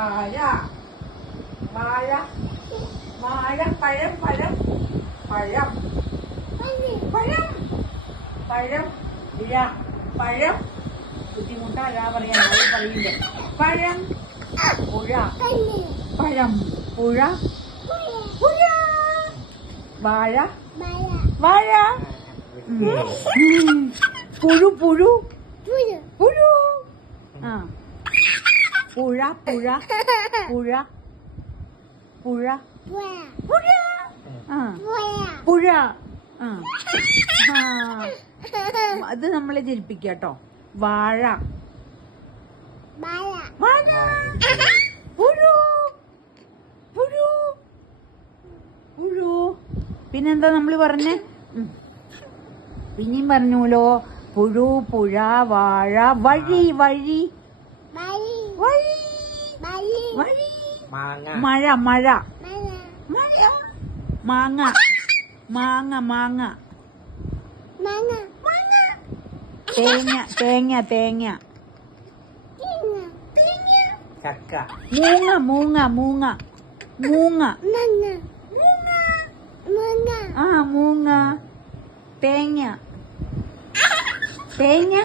വാഴ വാഴ വാഴ പഴം പഴം പഴം പഴം പഴം ഇഴ പഴം ബുദ്ധിമുട്ടാ പറയാൻ പറയില്ല പഴം പുഴ പഴം പുഴ പുഴ വാഴ വാഴ പുഴു പുഴു പുഴു ആ പുഴ പുഴ പുഴ പുഴ പുഴ ആ പുഴ ആ അത് നമ്മളെ ജനിപ്പിക്കാട്ടോ വാഴ വാഴ പുഴു പുഴു പുഴു പിന്നെന്താ നമ്മള് പറഞ്ഞേ പിന്നെയും പറഞ്ഞൂലോ പുഴു പുഴ വാഴ വഴി വഴി വഴി വഴി മഴ മഴ മഴ മാങ്ങ മാങ്ങ മാങ്ങ തേങ്ങ തേങ്ങ തേങ്ങ ചക്ക മൂങ്ങ മൂങ്ങ മൂങ്ങ മൂങ്ങ ആ മൂങ്ങ തേങ്ങ തേങ്ങ